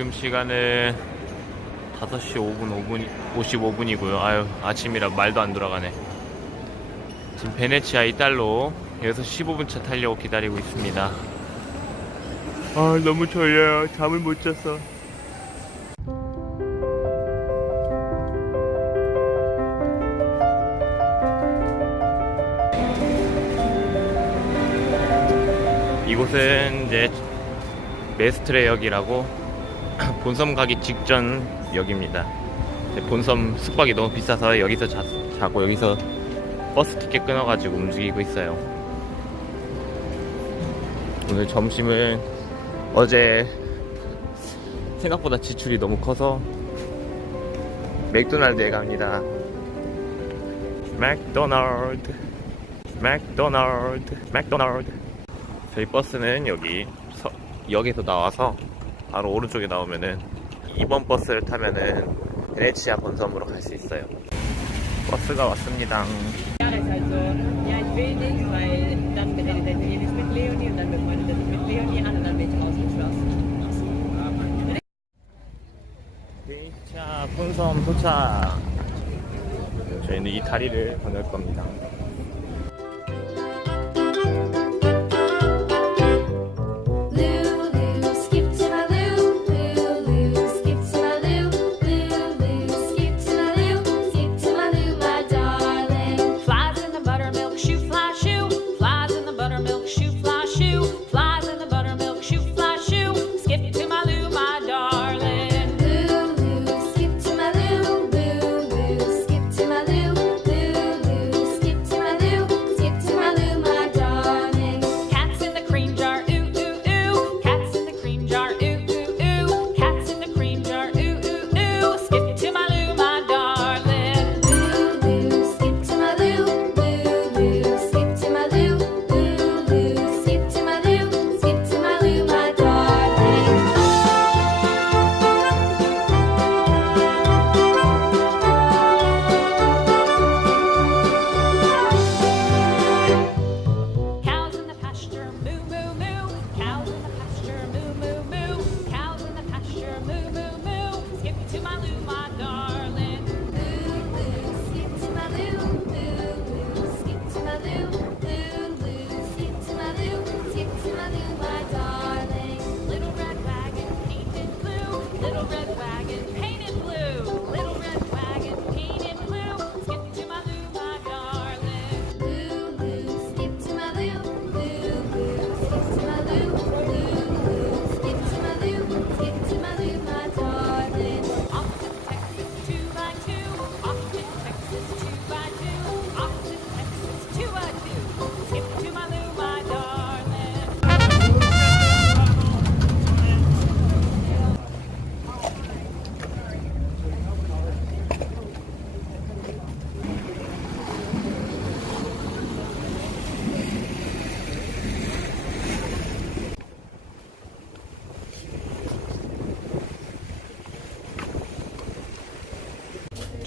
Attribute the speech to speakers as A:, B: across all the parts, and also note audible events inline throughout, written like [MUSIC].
A: 지금 시간은 5시 5분 5분 55분이고요. 아유 아침이라 말도 안 돌아가네. 지금 베네치아 이달로 여기서 15분 차 타려고 기다리고 있습니다. 아 너무 졸려요. 잠을 못 잤어. 이곳은 이제 메스트레역이라고 [COUGHS] 본섬 가기 직전 역입니다. 근데 본섬 숙박이 너무 비싸서 여기서 자, 자고 여기서 버스 티켓 끊어가지고 움직이고 있어요. 오늘 점심은 어제 생각보다 지출이 너무 커서 맥도날드에 갑니다. 맥도날드, 맥도날드, 맥도날드. 저희 버스는 여기 서, 역에서 나와서 바로 오른쪽에 나오면은 2번 버스를 타면은 베네치아 본섬으로 갈 수 있어요. 버스가 왔습니다.
B: Er er.
A: 자, 본섬 도착. 저희는 이 다리를 건널 겁니다.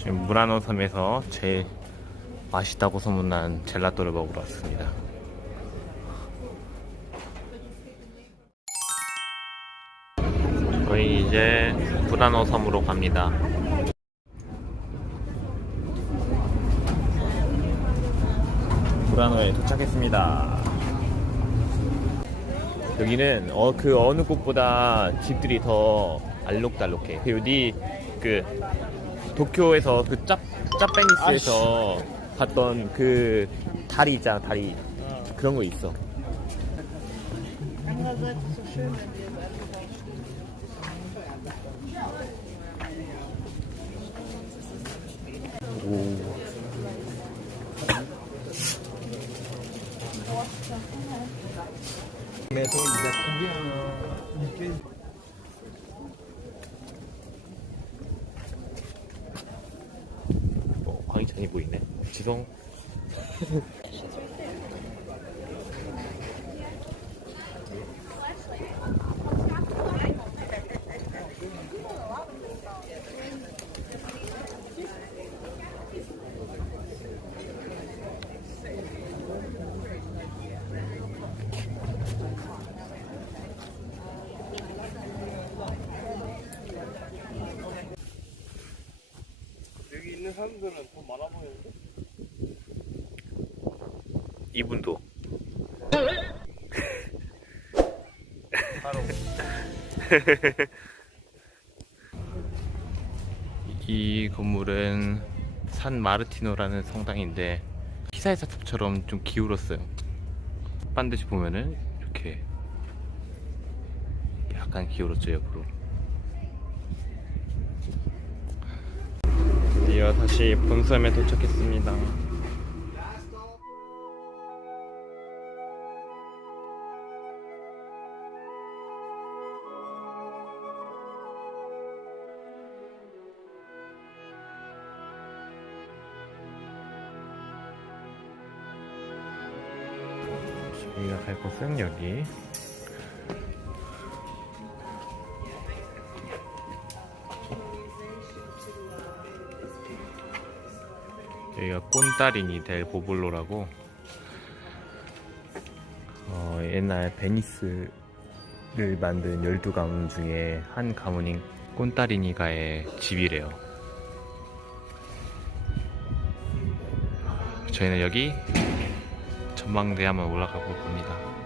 A: 지금 무라노 섬에서 제일 맛있다고 소문난 젤라또를 먹으러 왔습니다. 저희 이제 무라노 섬으로 갑니다. 무라노에 도착했습니다. 여기는 어, 그 어느 곳보다 집들이 더 알록달록해. 그 어디 그 도쿄에서 그 짭, 짭베니스에서 봤던 그 다리 있잖아, 다리. 그런 거 있어. 오. 어, 광희 찬이 보이네. 지성. [LAUGHS] 이분도
C: 바로
A: 이 건물은 산 마르티노라는 성당인데 피사의 사탑처럼 좀 기울었어요. 반드시 보면은 이렇게 약간 기울었죠 옆으로. 드디어 다시 본섬에 도착했습니다. 저희가 갈 곳은 여기. 여기가 꼰따리니 델 보블로라고 어, 옛날 베니스를 만든 12가문 중에 한 가문인 꼰따리니가의 집이래요. 저희는 여기 전망대 한번 올라가 볼 겁니다.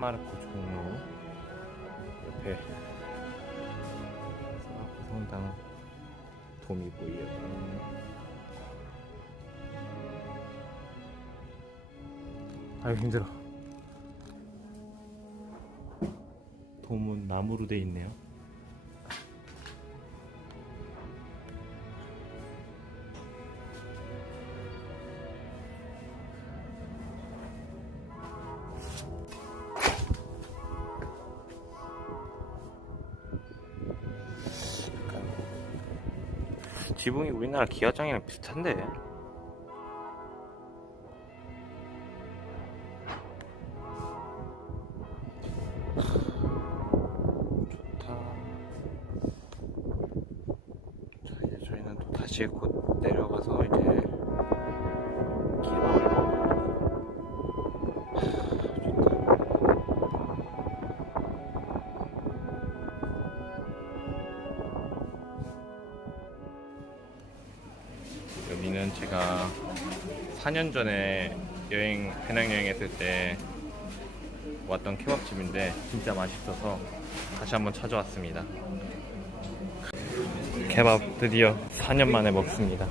A: 산마르코 종로 옆에 산마르코 성당 돔이 보여요. 아유 힘들어. 돔은 나무로 돼 있네요. 지붕이 우리나라 기아장이랑 비슷한데. 좋다. 자, 이제 저희는 또 다시 곧 내려가서 이제 4년 전에 여행 배낭 여행 했을 때 왔던 케밥집인데 진짜 맛있어서 다시 한번 찾아왔습니다. 케밥 드디어 4년 만에 먹습니다.